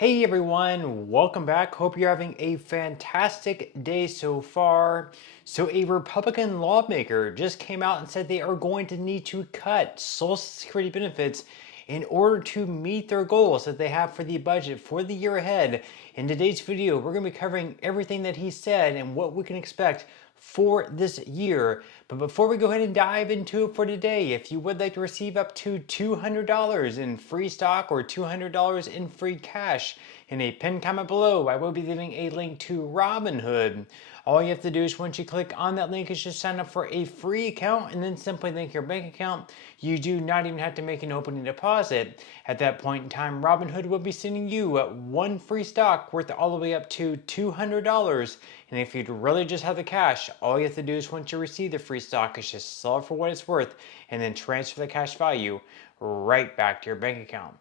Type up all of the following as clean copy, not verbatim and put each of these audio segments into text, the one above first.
Hey everyone, welcome back. Hope you're having a fantastic day so far. So, a Republican lawmaker just came out and said they are going to need to cut Social Security benefits in order to meet their goals that they have for the budget for the year ahead. In today's video, we're going to be covering everything that he said and what we can expect for this year. But before we go ahead and dive into it for today, if you would like to receive up to $200 in free stock or $200 in free cash, in a pinned comment below, I will be leaving a link to Robinhood. All you have to do is once you click on that link is just sign up for a free account and then simply link your bank account. You do not even have to make an opening deposit. At that point in time, Robinhood will be sending you one free stock worth all the way up to $200. And if you'd really just have the cash, all you have to do is once you receive the free stock is just sell it for what it's worth and then transfer the cash value right back to your bank account.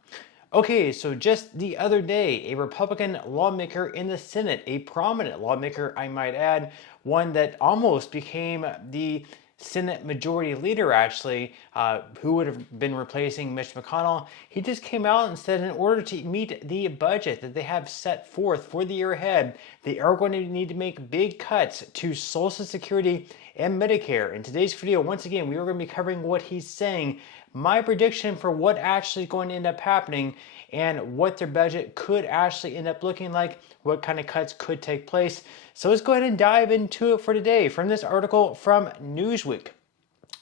Okay, so just the other day, a Republican lawmaker in the Senate, a prominent lawmaker, I might add, one that almost became the Senate Majority Leader, actually, who would have been replacing Mitch McConnell, he just came out and said in order to meet the budget that they have set forth for the year ahead, they are going to need to make big cuts to Social Security and Medicare. In today's video, once again, we are going to be covering what he's saying, my prediction for what actually is going to end up happening, and what their budget could actually end up looking like, what kind of cuts could take place. So let's go ahead and dive into it for today from this article from Newsweek.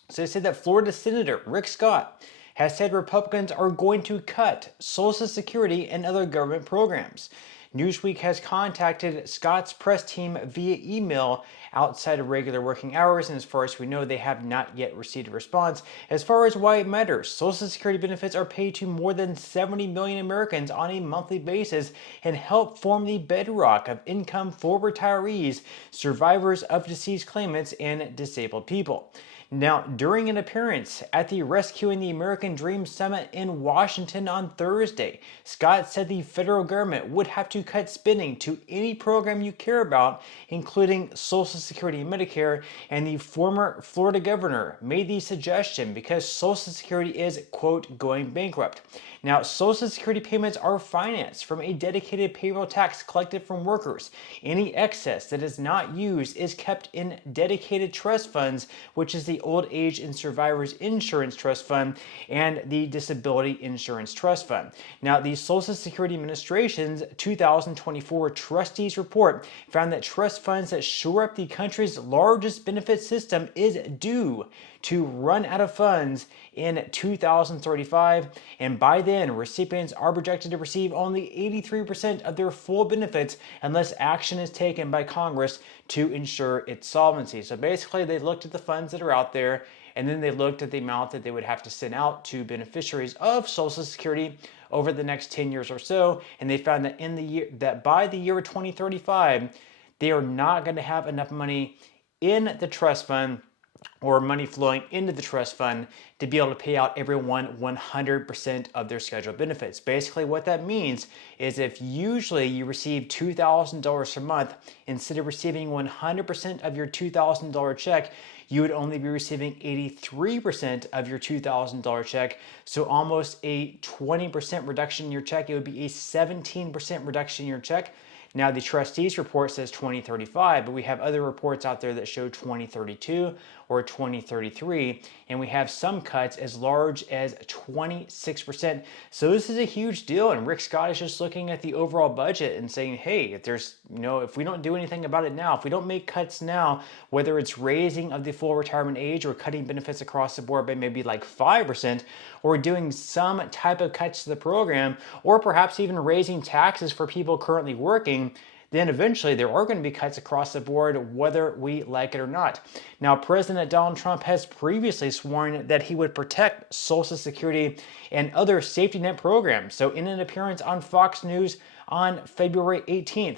So they said that Florida Senator Rick Scott has said Republicans are going to cut Social Security and other government programs. Newsweek has contacted Scott's press team via email outside of regular working hours, and as far as we know, they have not yet received a response. As far as why it matters, Social Security benefits are paid to more than 70 million Americans on a monthly basis and help form the bedrock of income for retirees, survivors of deceased claimants, and disabled people. Now, during an appearance at the Rescuing the American Dream Summit in Washington on Thursday, Scott said the federal government would have to cut spending to any program you care about, including Social Security and Medicare, and the former Florida governor made the suggestion because Social Security is, quote, going bankrupt. Now, Social Security payments are financed from a dedicated payroll tax collected from workers. Any excess that is not used is kept in dedicated trust funds, which is the Old Age and Survivors Insurance Trust Fund and the Disability Insurance Trust Fund. Now, the Social Security Administration's 2024 Trustees Report found that trust funds that shore up the country's largest benefit system is due to run out of funds in 2035, and by then, recipients are projected to receive only 83% of their full benefits unless action is taken by Congress to ensure its solvency. So basically, they looked at the funds that are out there, and then they looked at the amount that they would have to send out to beneficiaries of Social Security over the next 10 years or so, and they found that by the year 2035, they are not going to have enough money in the trust fund or money flowing into the trust fund to be able to pay out everyone 100% of their scheduled benefits. Basically, what that means is if usually you receive $2,000 per month, instead of receiving 100% of your $2,000 check, you would only be receiving 83% of your $2,000 check. So almost a 20% reduction in your check. It would be a 17% reduction in your check. Now, the trustees report says 2035, but we have other reports out there that show 2032 or 2033, and we have some cuts as large as 26%. So this is a huge deal, and Rick Scott is just looking at the overall budget and saying, hey, if we don't do anything about it now, if we don't make cuts now, whether it's raising of the full retirement age or cutting benefits across the board by maybe like 5%, or doing some type of cuts to the program, or perhaps even raising taxes for people currently working, then eventually there are going to be cuts across the board, whether we like it or not. Now, President Donald Trump has previously sworn that he would protect Social Security and other safety net programs. So in an appearance on Fox News on February 18th,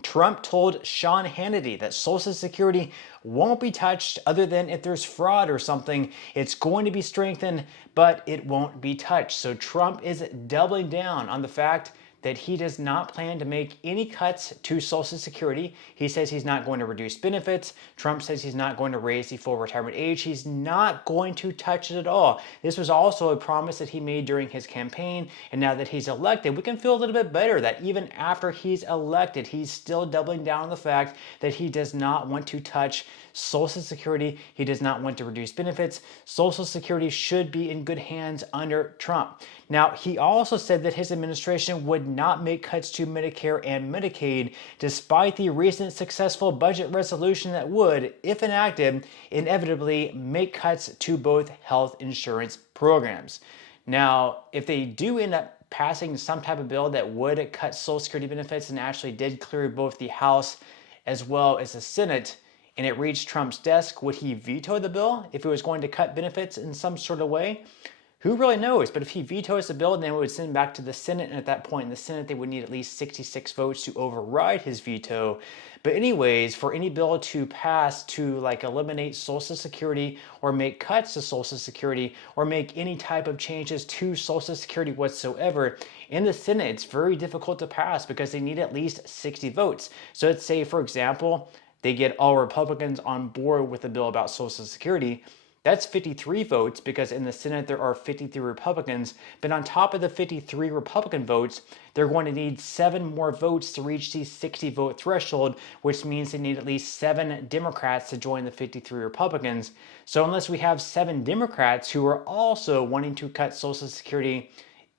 Trump told Sean Hannity that Social Security won't be touched other than if there's fraud or something. It's going to be strengthened, but it won't be touched. So Trump is doubling down on the fact that he does not plan to make any cuts to Social Security. He says he's not going to reduce benefits. Trump says he's not going to raise the full retirement age. He's not going to touch it at all. This was also a promise that he made during his campaign, and now that he's elected, we can feel a little bit better that even after he's elected, he's still doubling down on the fact that he does not want to touch Social Security. He does not want to reduce benefits. Social Security should be in good hands under Trump. Now, he also said that his administration would not make cuts to Medicare and Medicaid, despite the recent successful budget resolution that would, if enacted, inevitably make cuts to both health insurance programs. Now, if they do end up passing some type of bill that would cut Social Security benefits and actually did clear both the House as well as the Senate, and it reached Trump's desk, would he veto the bill if it was going to cut benefits in some sort of way? Who really knows? But if he vetoes the bill, then it would send it back to the Senate, and at that point in the Senate, they would need at least 66 votes to override his veto. But anyways, for any bill to pass to like eliminate Social Security or make cuts to Social Security or make any type of changes to Social Security whatsoever, in the Senate, it's very difficult to pass because they need at least 60 votes. So let's say, for example, they get all Republicans on board with a bill about Social Security. That's 53 votes because in the Senate there are 53 Republicans, but on top of the 53 Republican votes, they're going to need 7 more votes to reach the 60 vote threshold, which means they need at least 7 Democrats to join the 53 Republicans. So unless we have 7 Democrats who are also wanting to cut Social Security,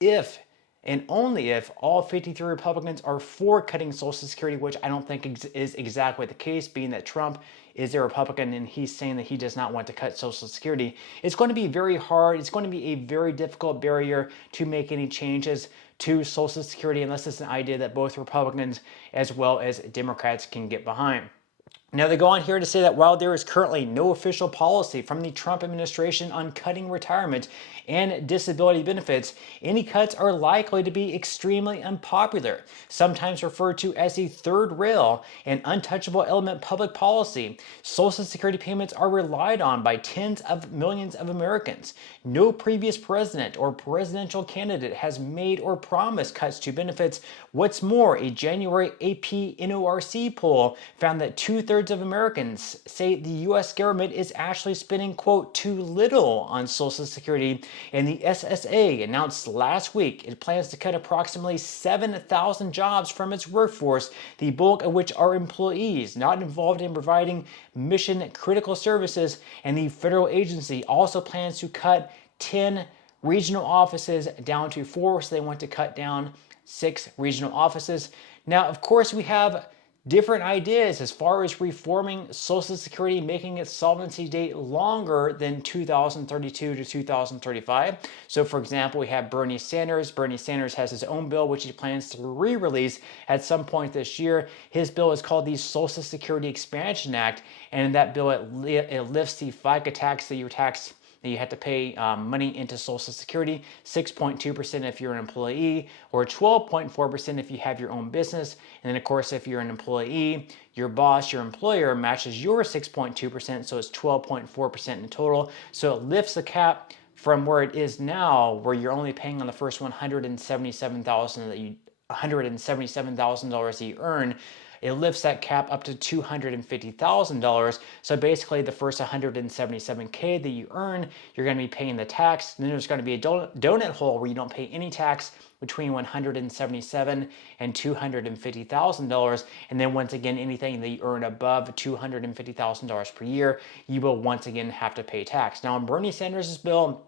if and only if all 53 Republicans are for cutting Social Security, which I don't think is exactly the case, being that Trump is a Republican and he's saying that he does not want to cut Social Security. It's going to be very hard. It's going to be a very difficult barrier to make any changes to Social Security unless it's an idea that both Republicans as well as Democrats can get behind. Now, they go on here to say that while there is currently no official policy from the Trump administration on cutting retirement and disability benefits, any cuts are likely to be extremely unpopular, sometimes referred to as the third rail, an untouchable element public policy. Social Security payments are relied on by tens of millions of Americans. No previous president or presidential candidate has made or promised cuts to benefits. What's more, a January AP NORC poll found that 2/3 of Americans say the U.S. government is actually spending, quote, too little on Social Security, and the SSA announced last week it plans to cut approximately 7,000 jobs from its workforce, the bulk of which are employees not involved in providing mission-critical services, and the federal agency also plans to cut 10 regional offices down to 4, so they want to cut down 6 regional offices. Now, of course, we have different ideas as far as reforming Social Security, making its solvency date longer than 2032 to 2035. So, for example, we have Bernie Sanders. Bernie Sanders has his own bill, which he plans to re-release at some point this year. His bill is called the Social Security Expansion Act, and in that bill, it lifts the FICA tax that you have to pay money into Social Security, 6.2% if you're an employee, or 12.4% if you have your own business. And then, of course, if you're an employee, your boss, your employer matches your 6.2%, so it's 12.4% in total. So it lifts the cap from where it is now, where you're only paying on the first $177,000 that you earn. It lifts that cap up to $250,000. So basically, the first $177K that you earn, you're going to be paying the tax. And then there's going to be a donut hole where you don't pay any tax between $177,000 and $250,000. And then once again, anything that you earn above $250,000 per year, you will once again have to pay tax. Now, on Bernie Sanders' bill,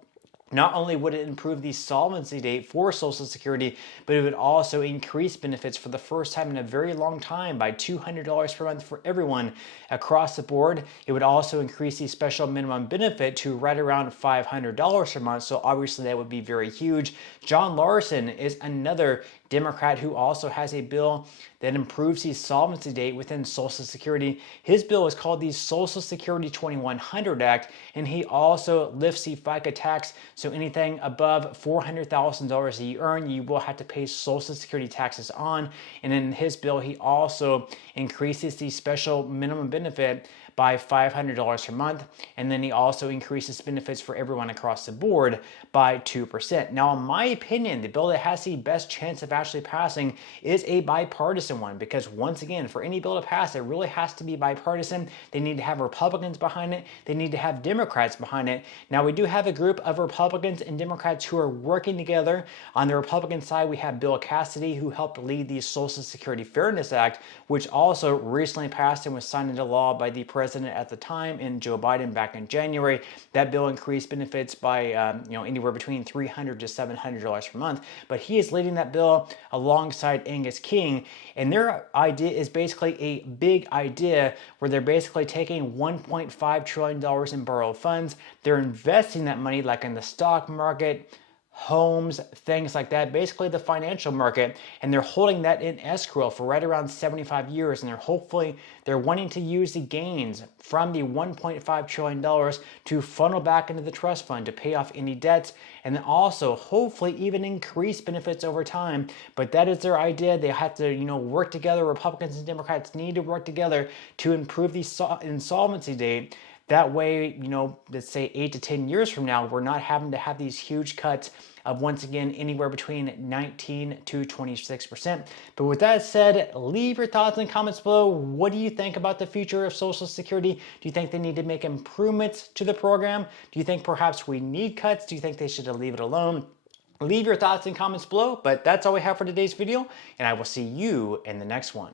not only would it improve the solvency date for Social Security, but it would also increase benefits for the first time in a very long time by $200 per month for everyone across the board. It would also increase the special minimum benefit to right around $500 per month. So obviously that would be very huge. John Larson is another Democrat who also has a bill that improves the solvency date within Social Security. His bill is called the Social Security 2100 Act, and he also lifts the FICA tax. So anything above $400,000 that you earn, you will have to pay Social Security taxes on. And in his bill, he also increases the special minimum benefit by $500 per month. And then he also increases benefits for everyone across the board by 2%. Now, in my opinion, the bill that has the best chance of actually passing is a bipartisan one, because once again, for any bill to pass, it really has to be bipartisan. They need to have Republicans behind it. They need to have Democrats behind it. Now, we do have a group of Republicans and Democrats who are working together. On the Republican side, we have Bill Cassidy, who helped lead the Social Security Fairness Act, which also recently passed and was signed into law by the president at the time, and Joe Biden, back in January. That bill increased benefits by anywhere between $300 to $700 per month. But he is leading that bill alongside Angus King, and their idea is basically a big idea where they're basically taking $1.5 trillion in borrowed funds. They're investing that money like in the stock market, homes, things like that, basically the financial market, and they're holding that in escrow for right around 75 years, and they're wanting to use the gains from the $1.5 trillion to funnel back into the trust fund to pay off any debts, and then also hopefully even increase benefits over time. But that is their idea. They have to work together. Republicans and Democrats need to work together to improve the insolvency date. That way, let's say 8 to 10 years from now, we're not having to have these huge cuts of, once again, anywhere between 19 to 26%. But with that said, leave your thoughts and comments below. What do you think about the future of Social Security? Do you think they need to make improvements to the program? Do you think perhaps we need cuts? Do you think they should leave it alone? Leave your thoughts and comments below. But that's all we have for today's video, and I will see you in the next one.